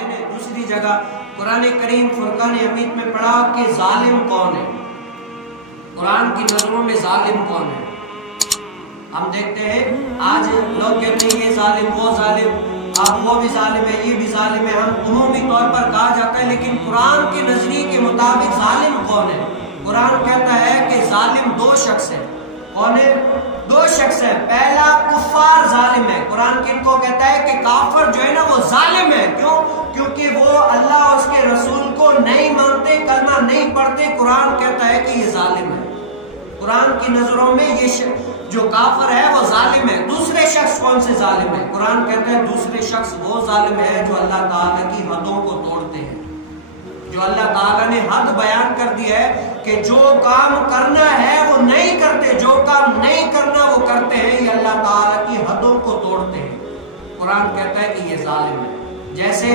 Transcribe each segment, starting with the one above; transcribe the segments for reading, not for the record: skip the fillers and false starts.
میں نے دوسری جگہ قرآن کریم فرقان حمید میں پڑھا کہ ظالم کون ہے، قرآن کی نظروں میں ظالم کون ہے۔ ہم دیکھتے ہیں آج لوگ کہتے ہیں یہ ظالم وہ ظالم، اب وہ بھی ظالم ہے یہ بھی ظالم ہے، ہم عمومی طور پر کہا جاتا ہے، لیکن قرآن کے نظریے کے مطابق ظالم کون ہے؟ قرآن کہتا ہے کہ ظالم دو شخص ہے۔ کون ہے؟ دو شخص ہے۔ پہلا کفار ظالم ہے، قرآن کن کو کہتا ہے کہ کافر جو ہے نا وہ ظالم ہے۔ کیوں؟ کیونکہ وہ اللہ اور اس کے رسول کو نہیں مانتے، کلمہ نہیں پڑھتے، قرآن کہتا ہے کہ یہ ظالم ہے۔ قرآن کی نظروں میں یہ جو کافر ہے وہ ظالم ہے۔ دوسرے شخص کون سے ظالم ہے؟ قرآن کہتا ہے دوسرے شخص وہ ظالم ہے جو اللہ تعالیٰ کی حدوں کو توڑتے ہیں، جو اللہ تعالیٰ نے حد بیان کر دی ہے کہ جو کام کرنا ہے وہ نہیں کرتے، جو کام نہیں کرنا وہ کرتے ہیں، یہ اللہ تعالیٰ کی حدوں کو توڑتے ہیں۔ قرآن کہتا ہے کہ یہ ظالم ہے۔ جیسے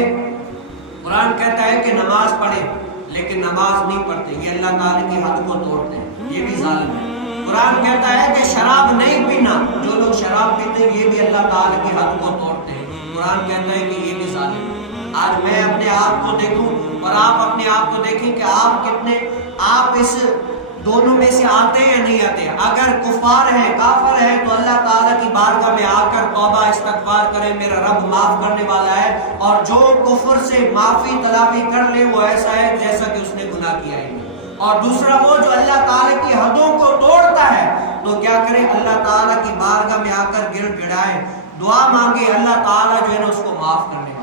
قرآن کہتا ہے کہ نماز پڑھے لیکن نماز نہیں پڑھتے، یہ اللہ تعالیٰ کی حد کو توڑتے ہیں، یہ بھی ظالم ہے۔ قرآن کہتا ہے کہ شراب نہیں پینا، جو لوگ شراب پیتے ہیں یہ بھی اللہ تعالیٰ کی حد کو توڑتے ہیں، قرآن کہتا ہے کہ یہ بھی ظالم ہے۔ آج میں اپنے آپ کو دیکھوں اور آپ اپنے آپ کو دیکھیں کہ آپ اس دونوں میں سے آتے ہیں یا نہیں آتے۔ اگر کفار ہیں، کافر ہیں، تو اللہ تعالیٰ کی بارگاہ میں آ کر توبہ استغفار کریں، میرا رب معاف کرنے والا ہے، اور جو کفر سے معافی تلافی کر لے وہ ایسا ہے جیسا کہ اس نے گناہ کیا ہے۔ اور دوسرا وہ جو اللہ تعالیٰ کی حدوں کو توڑتا ہے تو کیا کرے؟ اللہ تعالیٰ کی بارگاہ میں آ کر گر گڑائے، دعا مانگے، اللہ تعالیٰ جو ہے نا اس کو معاف کرنے